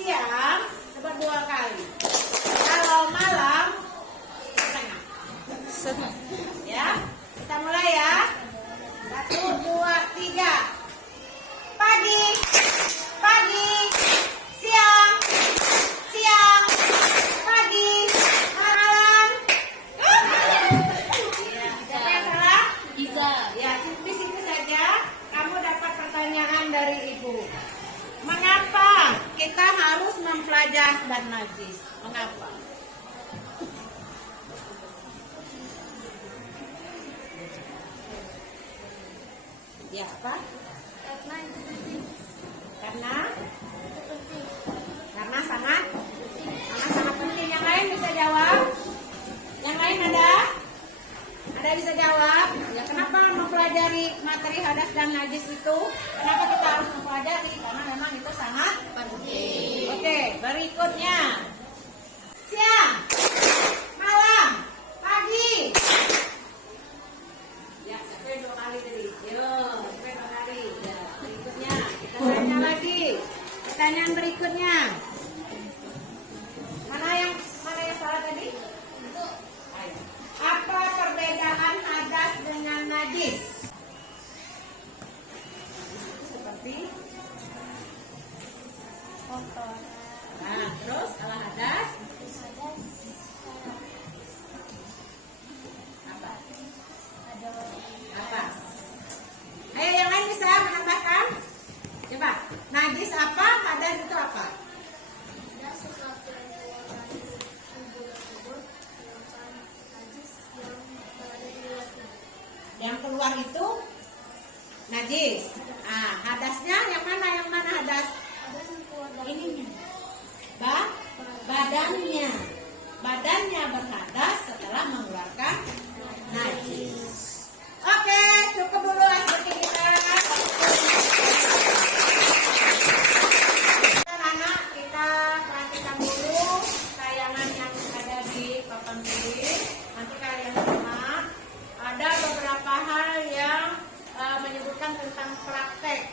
siang dapat 2 kali. Kalau malam setengah. Ya, kita mulai ya. 1, 2, 3. Pagi, pagi, siang, siang, pagi, malam. Ya, siapa yang salah? Bisa. Ya, di situ saja kamu dapat pertanyaan dari ibu. Mengapa kita harus mempelajari dan najis? Mengapa? Ya, apa? Karena itu penting. Karena Itu penting. sangat penting. Yang lain bisa jawab? Yang lain ada? Ada bisa jawab? Ya, kenapa mempelajari materi hadas dan najis itu? Kenapa kita harus mempelajari? Karena memang itu sangat Penting. Oke, berikutnya. Siang, malam, pagi. Ya, sampai 2 kali tadi. Yo, sampai 2 kali. Ya, berikutnya. Kita tanya lagi. Pertanyaan berikutnya. Mana yang salah tadi? Ayo. Apa perbedaan hadas dengan najis? Seperti Kotor. nah, terus kalau hadas apa? Apa? Ayo yang lain bisa menambahkan? Coba. Najis apa? Hadas itu apa? Ada sesuatu yang keluar dari tubuh tersebut, sedangkan najis yang berada di luar tubuh. Yang keluar itu najis. Ah, hadasnya yang mana? Yang mana hadas? Ada yang keluar dari Ininya. Badannya. Badannya berhadas setelah mengeluarkan najis. Oke, cukup dulu seperti kita. Anak-anak, kita perhatikan dulu tayangan yang ada di papan tulis. Nanti kalian simak. Ada beberapa hal yang menyebutkan tentang praktek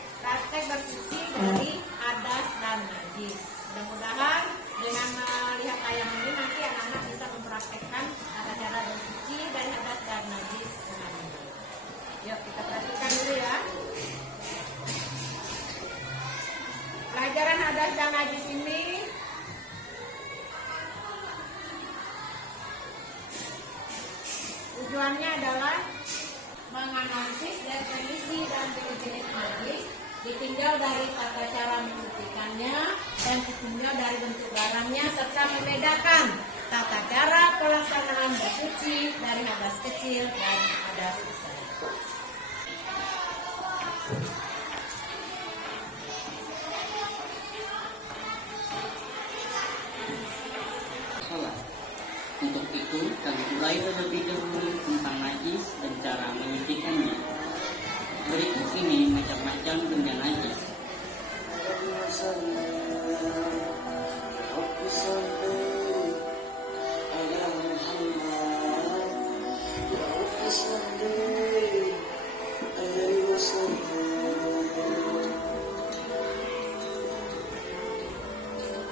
bersuci dari hadas dan najis. Mudah-mudahan dengan melihat tayangan ini nanti anak-anak bisa mempraktekkan tata cara bersuci dari hadas dan najis dengan baik. Yuk kita perhatikan dulu ya. Pelajaran hadas dan najis ini tujuannya adalah menganalisis definisi dan jenis najis, ditinjau dari tata cara mensucikannya dan ditinjau dari bentuk barangnya, serta membedakan tata cara pelaksanaan bersuci dari hadas kecil dan hadas besar. Sholat. Untuk itu, kami mulai terlebih dahulu tentang najis dan cara menyucikannya. Berikut ini macam-macam benda najis.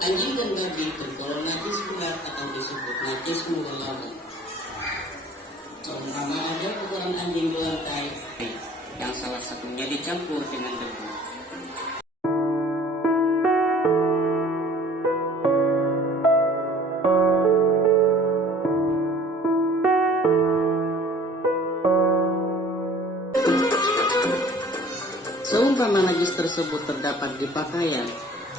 Anjing dan babi tergolong najis berat atau disebut najis mughalladh. Seumpama ada kotoran anjing di lantai yang salah satunya dicampur dengan debu. Seumpama najis tersebut terdapat di pakaian,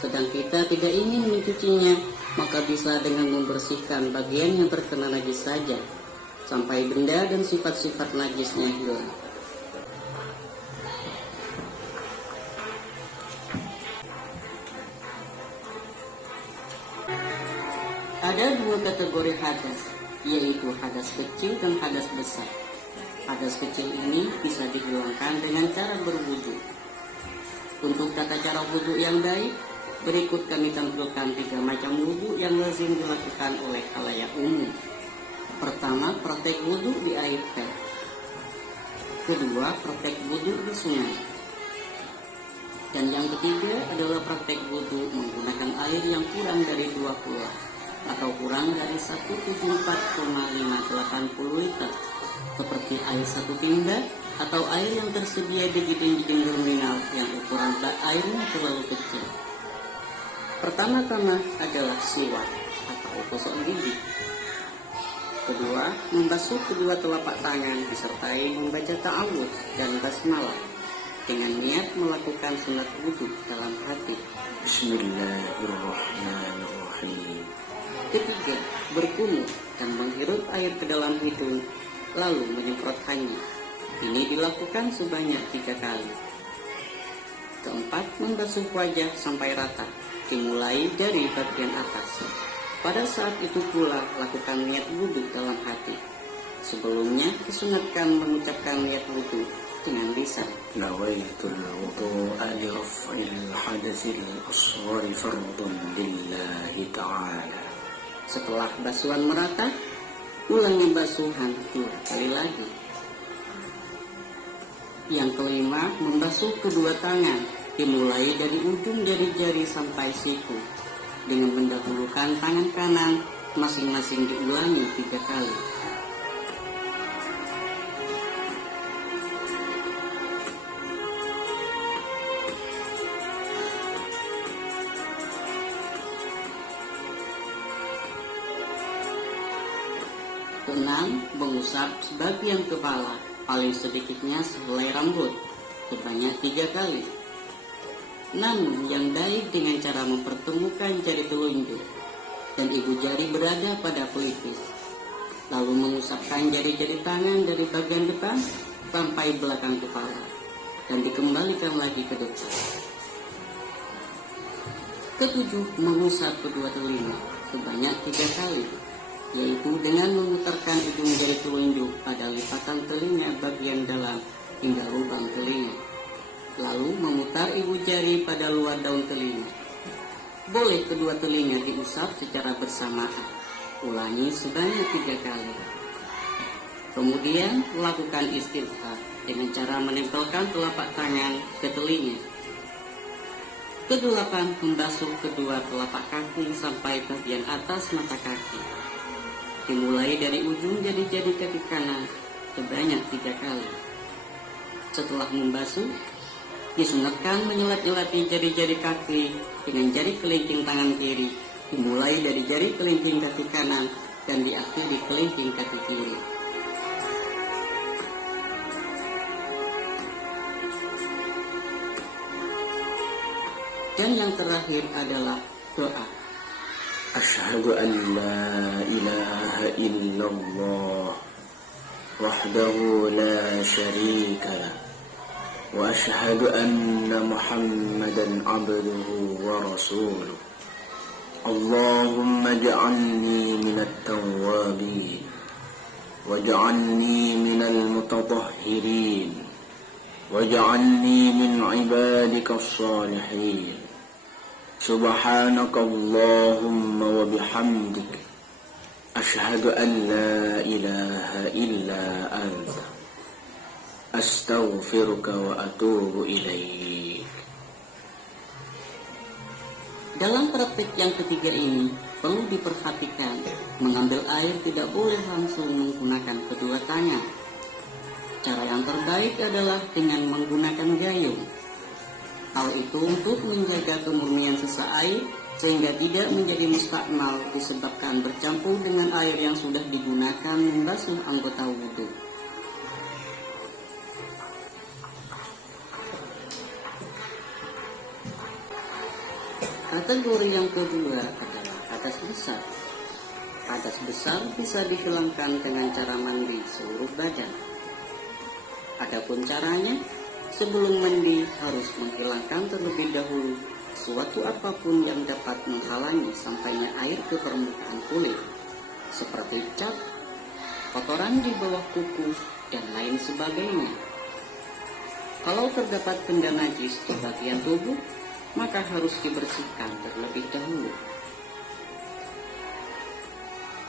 sedang kita tidak ingin mencucinya, maka bisa dengan membersihkan bagian yang terkena najis saja, sampai benda dan sifat-sifat najisnya hilang. Ada 2 kategori hadas, yaitu hadas kecil dan hadas besar. Hadas kecil ini bisa dihilangkan dengan cara berwudu. Untuk tata cara wudu yang baik, berikut kami tampilkan 3 macam wudu yang lazim dilakukan oleh khalayak umum. Pertama, praktek wudu di air teh. Kedua, praktek wudu di sungai. Dan yang ketiga adalah praktek wudhu menggunakan air yang kurang dari 2 kula atau kurang dari 174,580 liter, seperti air 1 timba atau air yang tersedia di dinding-dinding terminal yang ukuran airnya terlalu kecil. Pertama-tama adalah siwak atau gosok gigi. Kedua, membasuh kedua telapak tangan disertai membaca ta'awudz dan basmalah dengan niat melakukan sunat wudhu dalam hati. Bismillahirrahmanirrahim. Ketiga, berkumur dan menghirup air ke dalam hidung lalu menyemprotkannya. Ini dilakukan sebanyak 3 kali. Keempat, membasuh wajah sampai rata, dimulai dari bagian atas. Pada saat itu pula lakukan niat wudhu dalam hati. Sebelumnya disunatkan mengucapkan niat wudhu dengan lisan. Nawaitul wudu'a li raf'il hadatsil asghari fardun lillahi ta'ala. Setelah basuhan merata, ulangi basuhan 2 kali lagi. Yang kelima, membasuh kedua tangan, dimulai dari ujung jari-jari sampai siku, dengan mendahulukan tangan kanan, masing-masing diulangi 3 kali. Keenam, mengusap sebagian kepala, paling sedikitnya sehelai rambut, sebanyak 3 kali. Namun yang baik dengan cara mempertemukan jari telunjuk dan ibu jari berada pada pelipis, lalu mengusapkan jari-jari tangan dari bagian depan sampai belakang kepala dan dikembalikan lagi ke depan. Ketujuh, mengusap kedua telinga sebanyak 3 kali, yaitu dengan memutarkan ujung jari telunjuk pada lipatan telinga bagian dalam hingga lubang telinga, lalu memutar ibu jari pada luar daun telinga. Boleh kedua telinga diusap secara bersamaan. Ulangi sebanyak 3 kali. Kemudian lakukan istighfar dengan cara menempelkan telapak tangan ke telinga. Kedelapan, membasuh kedua telapak kaki sampai bagian atas mata kaki, dimulai dari ujung jari-jari kaki kanan sebanyak 3 kali. Setelah membasuh, disunatkan menyelat-nyelati jari-jari kaki dengan jari kelingking tangan kiri, dimulai dari jari kelingking kaki kanan dan diakhiri kelingking kaki kiri. Dan yang terakhir adalah doa. Asyhadu an la ilaha illallah wahdahu la syarika lah wa asyhadu anna Muhammadan abduhu wa rasuluh. Allahumma ja'alni minat tawwabin waj'alni minal mutatahhirin waj'alni min ibadika as-salihin. Subhanaka Allahumma wa bihamdik asyhadu an la ilaha illa anta astaghfiruka wa atubu ilaik. Dalam praktik yang ketiga ini perlu diperhatikan, mengambil air tidak boleh langsung menggunakan kedua tangan. Cara yang terbaik adalah dengan menggunakan gayung. Hal itu untuk menjaga kemurnian sisa air sehingga tidak menjadi mustakmal disebabkan bercampur dengan air yang sudah digunakan membasuh anggota wudhu. Kategori yang kedua adalah hadas besar. Hadas besar bisa dihilangkan dengan cara mandi seluruh badan. Adapun caranya, sebelum mandi harus menghilangkan terlebih dahulu sesuatu apapun yang dapat menghalangi sampainya air ke permukaan kulit, seperti cat, kotoran di bawah kuku, dan lain sebagainya. Kalau terdapat benda najis di bagian tubuh, maka harus dibersihkan terlebih dahulu.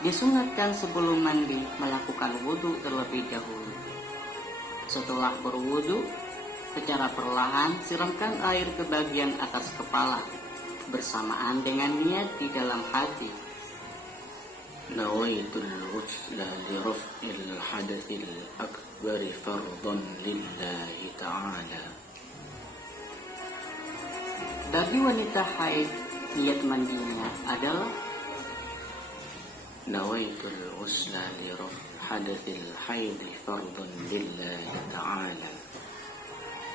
Disunatkan sebelum mandi melakukan wudhu terlebih dahulu. Setelah berwudhu, Secara perlahan siramkan air ke bagian atas kepala bersamaan dengan niat di dalam hati. نويت الغسل لرفع الحدث الأكبر فرضا لله تعالى. Bagi wanita haid, niat mandinya adalah نويت الغسل لرفع حدث الحيض فرضا لله تعالى.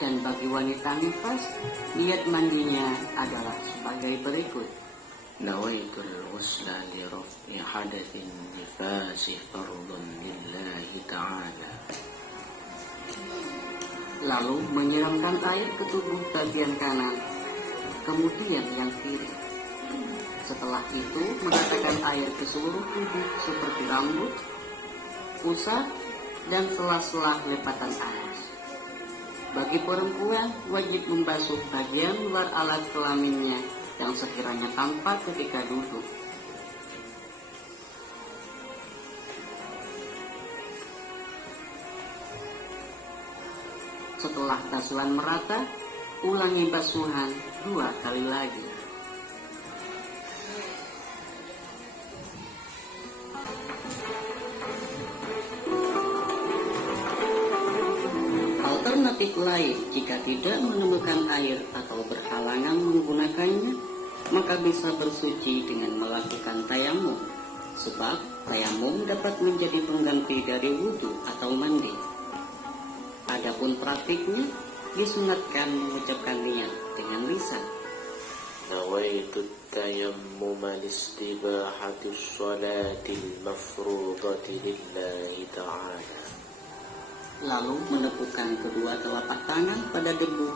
dan bagi wanita nifas, niat mandinya adalah sebagai berikut. نويت الغسل لرفع حدث النفاس فرضا لله تعالى. Lalu menyiramkan air ke tubuh bagian kanan, kemudian yang kiri. Setelah itu mengatakan air ke seluruh tubuh seperti rambut, pusat, dan sela-sela lepatan alas. Bagi perempuan wajib membasuh bagian luar alat kelaminnya yang sekiranya tampak ketika duduk. Setelah basuhan merata, ulangi basuhan 2 kali lagi. Alternatif lain, jika tidak menemukan air atau berhalangan menggunakannya, maka bisa bersuci dengan melakukan tayamum, sebab tayamum dapat menjadi pengganti dari wudhu atau mandi. Adapun praktiknya, disunatkan mengucapkan niat dengan lisan. نويت التيمم لاستباحة الصلاة المفروضة لله تعالى. Lalu menepukkan kedua telapak tangan pada debu,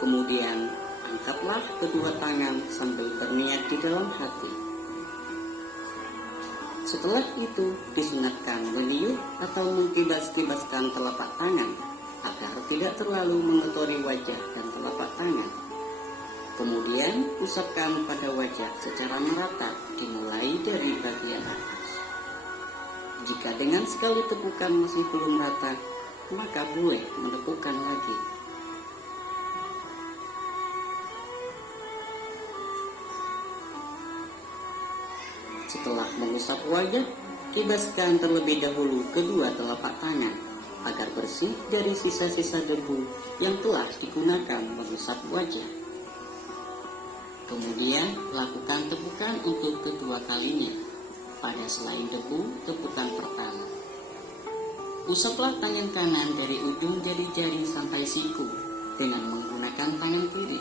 kemudian angkatlah kedua tangan sambil berniat di dalam hati. Setelah itu disunatkan meniup atau mengkibas-kibaskan telapak tangan agar tidak terlalu mengotori wajah dan telapak tangan. Kemudian usapkan pada wajah secara merata dimulai dari bagian atas. Jika dengan sekali tepukan masih belum rata, maka boleh menepukkan lagi. Setelah mengusap wajah, kibaskan terlebih dahulu kedua telapak tangan agar bersih dari sisa-sisa debu yang telah digunakan mengusap wajah. Kemudian lakukan tepukan untuk kedua kalinya pada selain debu tepukan pertama. Usaplah tangan kanan dari ujung jari-jari sampai siku dengan menggunakan tangan kiri.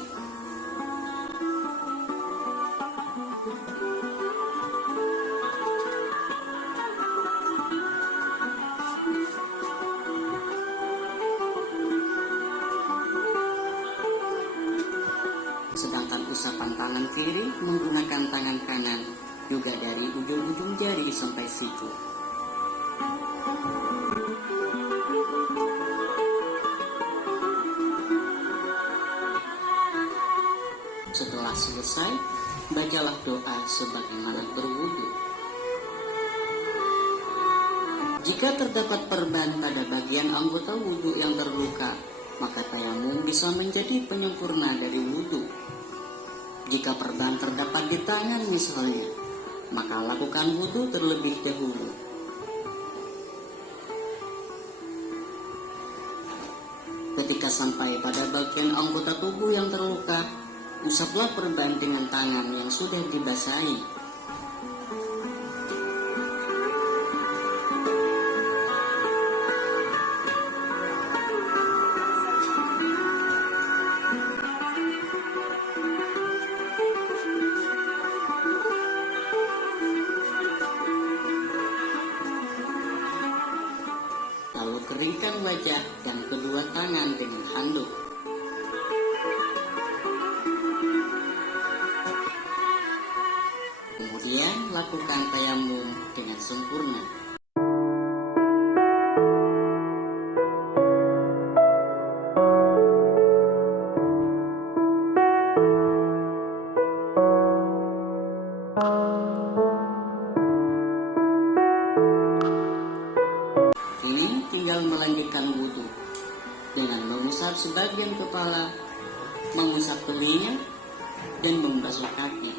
Sedangkan usapan tangan kiri menggunakan tangan kanan juga dari ujung-ujung jari sampai siku. Setelah selesai, bacalah doa sebagaimana berwudu. Jika terdapat perban pada bagian anggota wudu yang terluka, maka tayamum bisa menjadi penyempurna dari wudu. Jika perban terdapat di tangan misalnya, maka lakukan wudu terlebih dahulu. Ketika sampai pada bagian anggota tubuh yang terluka, usaplah perban dengan tangan yang sudah dibasahi. Lalu keringkan wajah dan kedua tangan dengan handuk. Kemudian lakukan tayamum dengan sempurna. Kini tinggal melanjutkan wudhu dengan mengusap mengangkat sebagian kepala, mengusap telinga, dan membasuh kaki.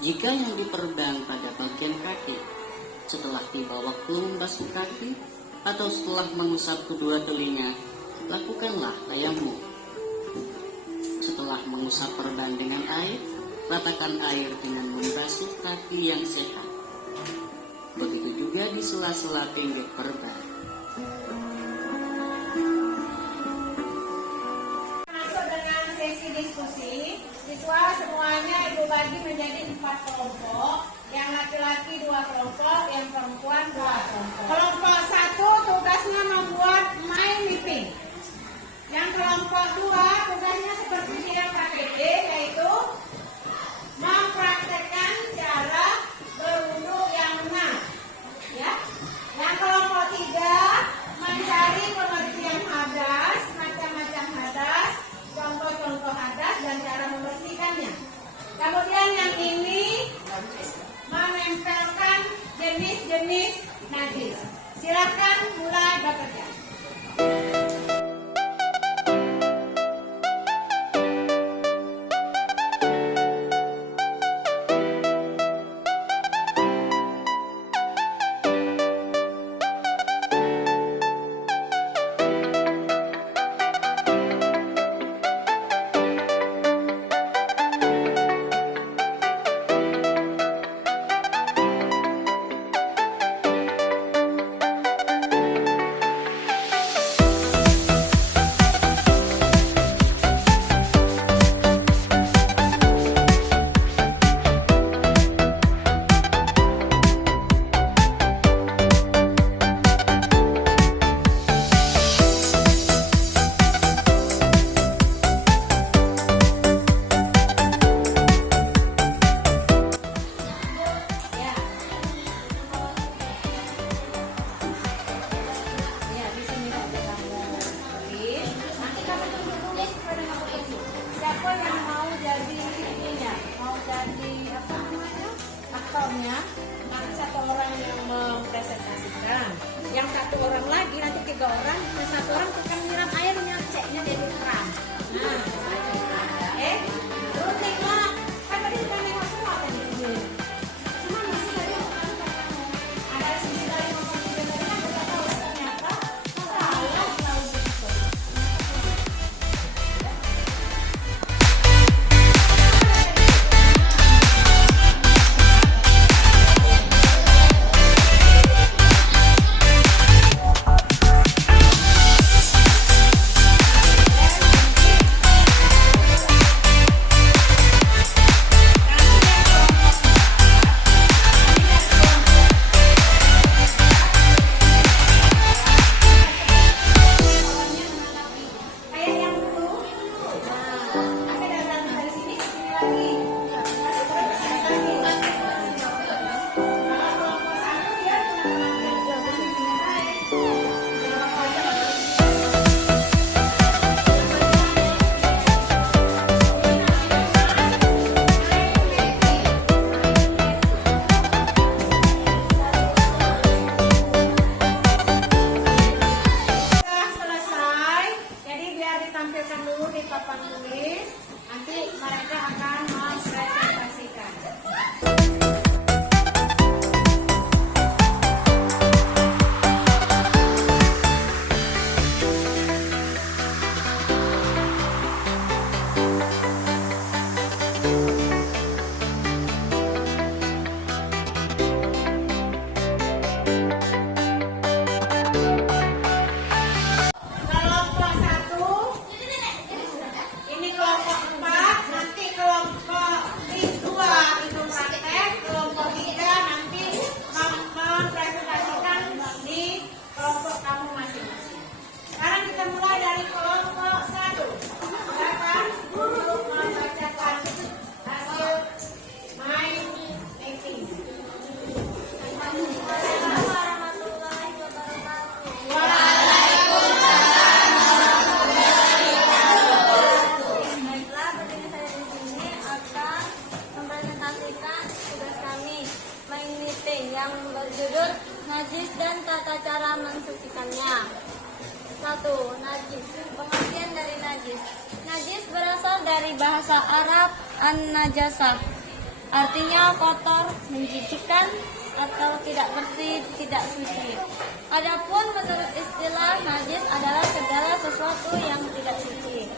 Jika yang diperban pada bagian kaki, setelah tiba waktu membasuh kaki atau setelah mengusap kedua telinga, lakukanlah tayamum. Setelah mengusap perban dengan air, ratakan air dengan membasuh kaki yang sehat. Begitu juga di sela-sela pinggir perban. Masuk dengan sesi diskusi. Siswa semuanya Ibu bagi menjadi 4 kelompok. Yang laki-laki 2 kelompok, yang perempuan 2 kelompok. Kelompok 1 tugasnya membuat mind mapping. Yang kelompok 2 tugasnya seperti dia praktek, yaitu mempraktekkan cara berwudu yang benar. Ya. Yang kelompok 3 mencari pengertian hadas, macam-macam hadas, contoh-contoh hadas dan cara membersihkannya. Kemudian yang ini menempelkan jenis-jenis najis. Silakan mulai bekerja. Ya, di sini ada kamu tulis. Nanti kamu tulis pada kamu itu. Siapa yang mau jadi ininya? Mau jadi apa namanya? Aktornya? Nanti 1 orang yang mempresentasikan. Yang 1 orang lagi nanti 3 orang. Yang 1 orang akan nyiram airnya, ceknya dari keran. Nah, rutin lah. Kan tadi sudah nengok semua tadi. Cuma masih ada sisi dari nomor 3 tadi kan kita tahu ternyata salah selalu begitu. najis dan tata cara mensucikannya. 1. Najis. Pengertian dari najis. Najis berasal dari bahasa Arab an-najasah. Artinya kotor, menjijikkan, atau tidak bersih, tidak suci. Adapun menurut istilah najis adalah segala sesuatu yang tidak suci.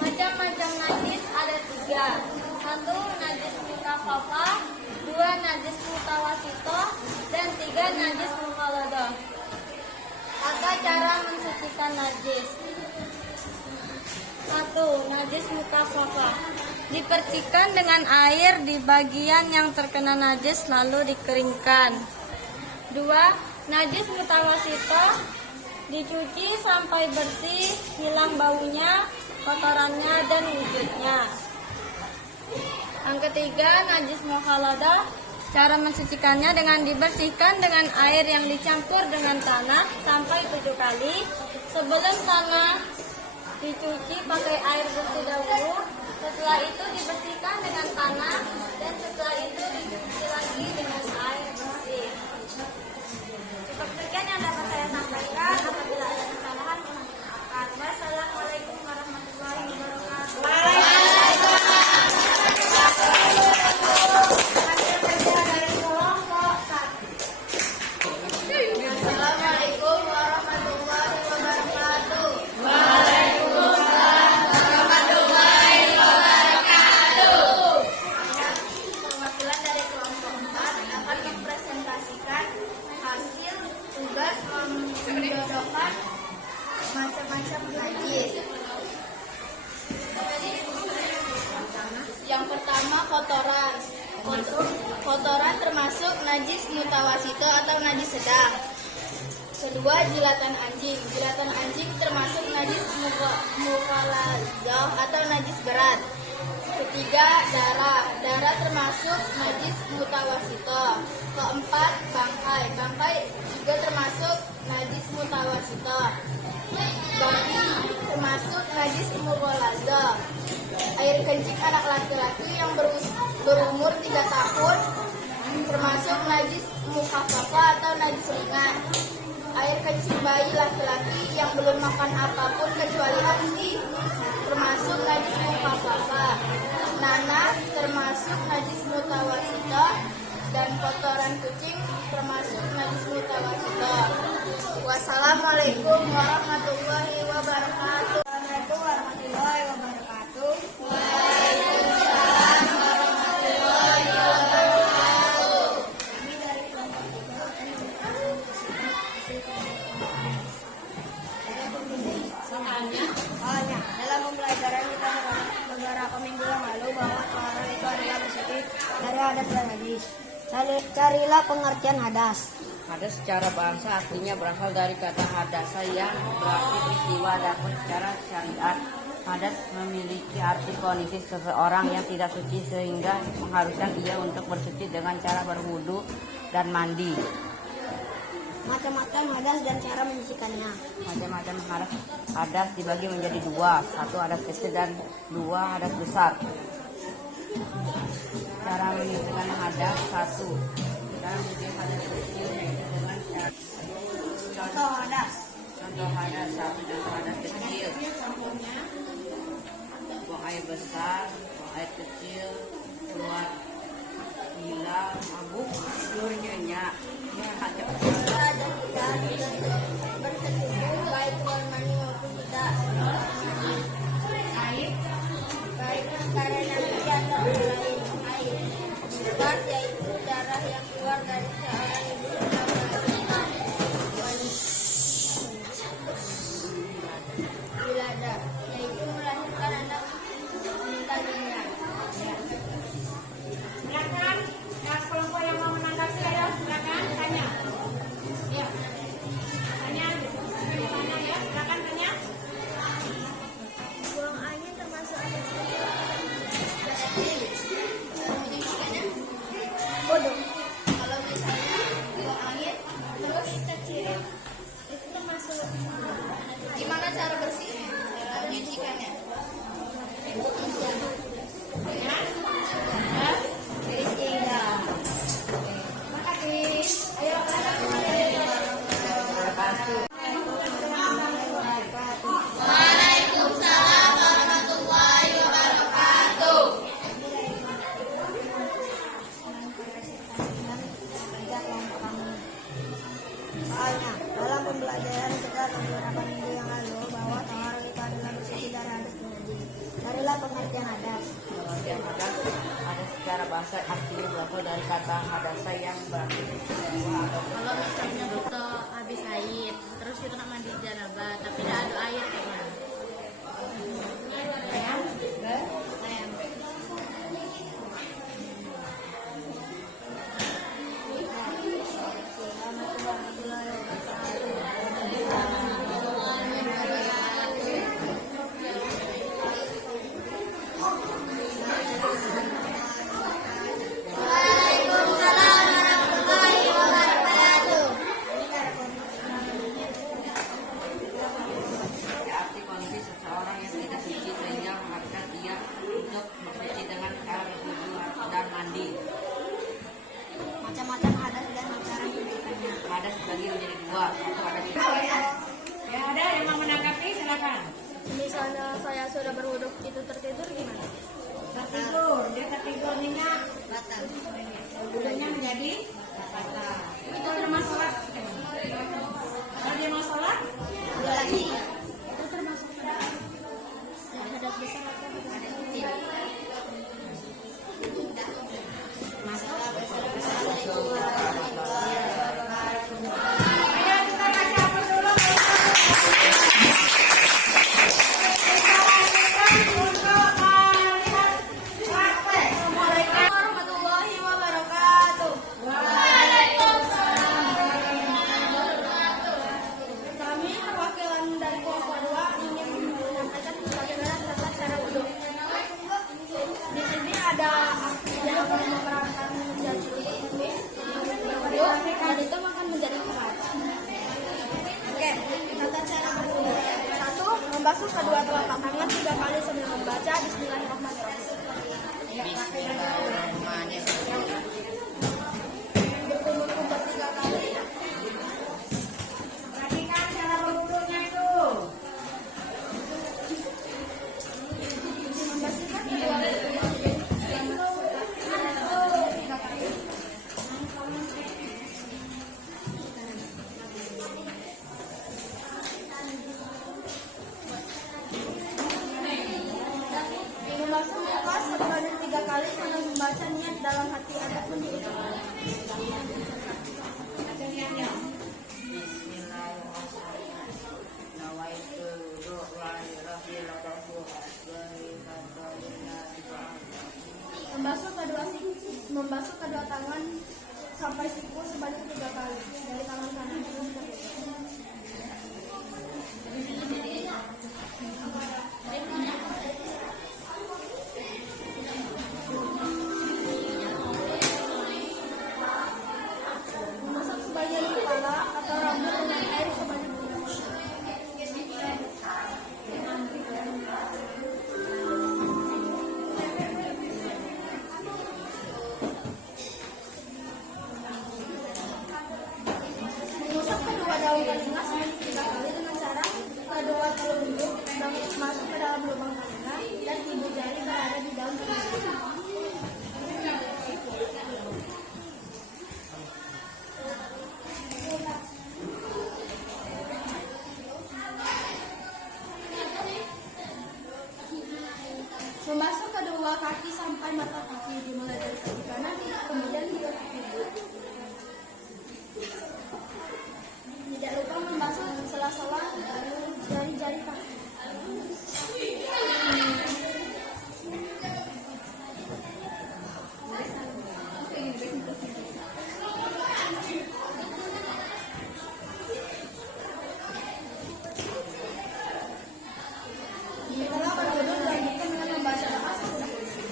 Macam-macam najis ada 3. 1. Najis mukhaffafah, 2. Najis mutawasitoh, dan 3. Najis mukhaladah. Tata cara mensucikan najis. 1. Najis mukhaffafah. Dipercikan dengan air di bagian yang terkena najis lalu dikeringkan. 2. Najis mutawasitoh. Dicuci sampai bersih, hilang baunya, kotorannya, dan wujudnya. Yang ketiga, najis mukhaladah. Cara mensucikannya dengan dibersihkan dengan air yang dicampur dengan tanah sampai 7 kali. Sebelum tanah dicuci pakai air bersih dahulu. Setelah itu dibersihkan dengan tanah dan setelah itu dicuci lagi dengan air bersih. Cukup sekian yang dapat saya sampaikan. Apabila ada kesalahan mohon dimaafkan. Wassalamualaikum warahmatullahi wabarakatuh. Assalamualaikum warahmatullahi wabarakatuh. Perwakilan dari kelompok 4 akan mempresentasikan hasil tugas menjodohkan macam-macam najis. Yang pertama, kotoran. Kotoran termasuk najis mutawasito atau najis sedang. Kedua, jilatan anjing. Jilatan anjing termasuk najis mukhaladah atau najis berat. Ketiga, darah. Darah termasuk najis mutawasito. Keempat, bangkai. Bangkai juga termasuk najis mutawasito. Bagi termasuk najis mukhaladah. Air kencing anak laki-laki yang berumur 3 tahun termasuk najis mukhaffafah atau najis ringan. Air kencing bayi laki-laki yang belum makan apapun kecuali ASI termasuk najis mukhaffafah. Nanah termasuk najis mutawasito dan kotoran kucing termasuk najis mutawasito. Wassalamualaikum warahmatullahi wabarakatuh. Assalamualaikum warahmatullahi wabarakatuh. Waalaikumsalam warahmatullahi wabarakatuh. Kami dari kelompok 3 soalnya dalam pembelajaran kita beberapa minggu yang lalu bahwa toharoh itu adalah bersih dari hadas dan najis. Carilah pengertian hadas. Hadas secara bahasa artinya berasal dari kata hadasa yang berarti peristiwa, adapun secara syariat hadas memiliki arti kondisi seseorang yang tidak suci sehingga mengharuskan ia untuk bersuci dengan cara berwudu dan mandi. Macam-macam hadas dan cara menyucikannya. Macam-macam hadas dibagi menjadi 2, 1 hadas kecil dan 2 hadas besar. Cara menyucikan hadas 1. Cara menyucikan hadas kecil yaitu dengan cara Contoh hadas. contoh hadas 1 contoh hadas kecil. Buang air besar, buang air kecil, keluar gila, mabuk, keluar nyenyak. Dan kita bersetubuh baik keluar mani maupun tidak. Baik perkara nanti atau lain air. Sebab yaitu darah yang keluar dari seorang ibu wilada, yaitu melahirkan anak meninggal dunia. Silakan, kelompok yang mau menanggapi ayo silakan tanya. Ya. Tanya ya, silakan tanya. Buang angin termasuk hadas kecil. Bodoh. Kalau misalnya buang angin terus kecil, itu termasuk gimana cara bersih? Cara menyucikannya? Ya. Terima kasih. Ayo, Soalnya, dalam pembelajaran kita beberapa minggu yang lalu bahwa taharah itu adalah bersuci dari hadas berwudu. Marilah pengertian hadas. Pengertian hadas ada secara bahasa artinya berasal dari kata hadasa yang berarti Kalau misalnya kita habis haid, terus kita nak mandi janabah, tapi tidak ada air gimana? arti kondisi seseorang yang tidak suci sehingga mengharuskan dia untuk bersuci dengan cara berwudu dan mandi. Macam-macam hadas dan cara menunjukkannya. Hadas dibagi menjadi dua. Satu hadas Ya, ada yang mau menanggapi, silakan. Misalnya saya sudah berwuduk itu tertidur gimana? Tertidur, dia tertidur nyenyak, wudunya menjadi batal. Itu ada masalah. Kalau dia mau sholat, Itu termasuk hadas besar atau hadas kecil? ayo kita kasih apa dulu. Assalamualaikum warahmatullahi wabarakatuh. Kami perwakilan dari kelompok 2 ingin menyampaikan bagaimana tata cara wudhu. Di sini ada yang menerangkan menjadi wudhu dan itu akan menjadi keras. Oke, tata cara berwudhu. 1. Membasuh kedua telapak tangan 3 kali sambil membaca Bismillahirrahmanirrahim. Bismillahirrahmanirrahim. Berkumur-kumur 3 kali. Perhatikan cara berwudunya itu. Membersihkan kedua membasuh muka sebanyak 3 kali sambil membaca niat dalam hati ataupun diucapkan. Membasuh kedua tangan sampai siku sebanyak 3 kali dari tangan kanan ke kiri. Memasak sebagian kepala atau rambut dengan air sebanyak 3 kali. Mengusap kedua daun telinga sebanyak 3 kali dengan cara kedua telunjuk masuk ke dalam lubang telinga dan ibu jari berada di daun telinga. Membasuh kedua kaki sampai mata kaki, dimulai dari kaki kanan, kemudian ke kaki kiri. Tidak lupa membasuh sela-sela jari-jari kaki. Setelah berwudu dilanjutkan dengan membaca doa sesudah wudu.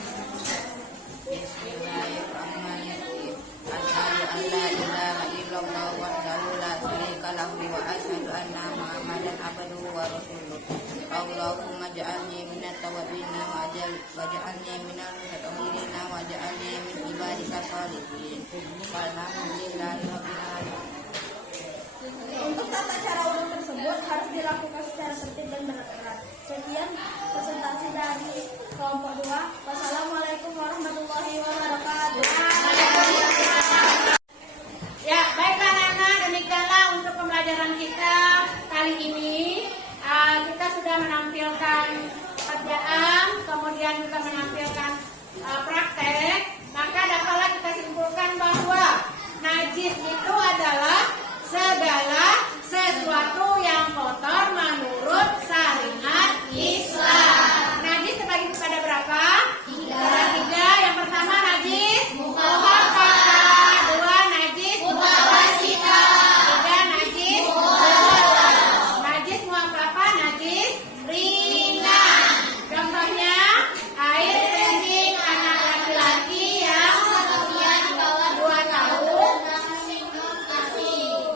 Bismillahirrahmanirrahim. Asyhadu an la ilaha illallah wahdahu la syarika lahu wa asyhadu anna Muhammadan abduhu wa rasuluh. Allahumma ja'alni minat tawabina waj'alni minal mutatahhirina waj'alni min ibadika sholihin. Walhamdulillahirabbil alamin. Untuk tata cara wudhu tersebut harus dilakukan secara tertib dan berat-berat. Sekian presentasi dari kelompok 2. Wassalamualaikum warahmatullahi wabarakatuh. Ya, baiklah anak-anak, demikianlah pelajaran kita kali ini kita sudah menampilkan kerjaan, kemudian juga menampilkan praktek. Maka dapatlah kita simpulkan bahwa najis itu adalah segala sesuatu yang kotor menurut syariat Islam. Najis terbagi kepada berapa? Tiga. Yang pertama najis muhaffadah, dua najis mutawassithah, tiga najis mughallazah. Najis muhaffadah, najis ringan. Contohnya air kencing anak laki-laki yang usia di bawah 2 tahun.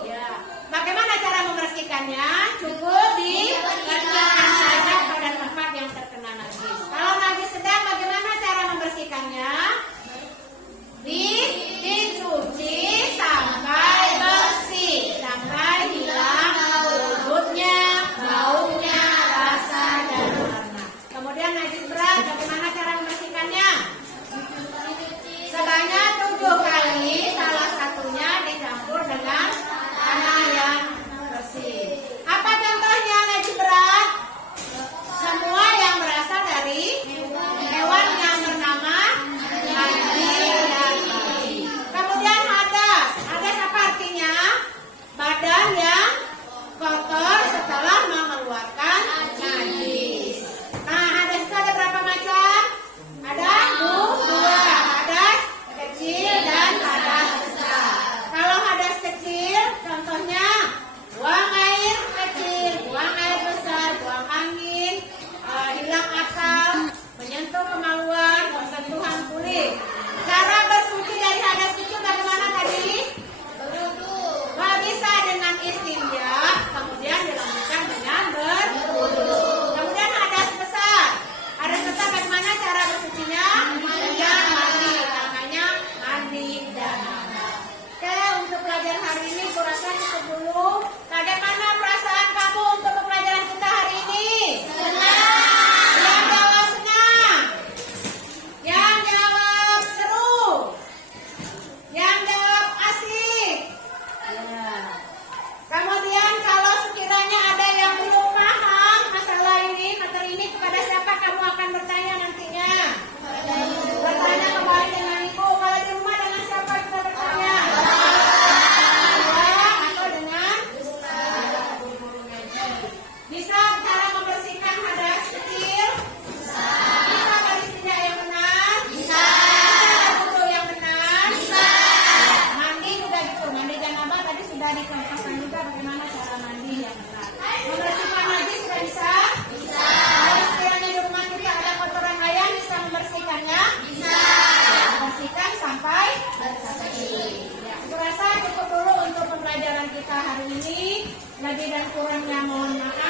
Ya. Bagaimana cara membersihkannya? Cukup dikerjakan saja pada tempat yang terkena najis. Kalau najis sedang, bagaimana cara membersihkannya? Dicuci sampai bersih, sampai hilang kulitnya, baunya, rasa dan warna. Kemudian najis berat, bagaimana cara membersihkannya? Sebanyak 7 kali, salah satunya dicampur dengan tanah yang bersih. Apa contohnya najis berat? Semua yang berasal dari hewan yang bernama anjing dan babi. Kemudian hadas. Hadas apa artinya? Badan yang kotor setelah mengeluarkan najis. Nah, hadas itu ada berapa macam? Ada 2. Hadas kecil dan hadas besar. Kalau hadas kecil, contohnya buang air kecil, buang air besar, buang angin, hilang akal, menyentuh kemaluan, persentuhan kulit. Cara bersuci dari hadas kecil bagaimana tadi? Bisa dengan istinja, kemudian dilanjutkan dengan berwudu. Kemudian hadas besar. Hadas besar bagaimana cara bersucinya? Dengan mandi, namanya mandi janabah. Oke, untuk pelajaran hari ini kurasa cukup dulu. Bagaimana perasaan kamu untuk pelajaran kita hari ini? Senang. Yang jawab senang. Yang jawab seru. Yang jawab asik. Ya. Kemudian kalau sekiranya ada yang belum paham masalah ini, materi ini, kepada siapa kamu akan bertanya nantinya? Bertanya kembali dengan ibu. Kalau di rumah dengan siapa kita bertanya? Atau dengan guru ngaji. Bisa cara membersihkan hadas kecil? Bisa beristinja yang benar? Bisa wudu yang benar? Bisa. Mandi juga gitu. Mandi janabah tadi sudah dicontohkan juga bagaimana cara mandi yang benar. Membersihkan najis sudah bisa? Bisa. Kalau sekiranya di rumah kita ada kotoran ayam, bisa membersihkannya? Bisa. Membersihkan sampai bersih. Ya, aku rasa cukup dulu untuk pembelajaran kita hari ini. Lebih dan kurangnya mohon maaf.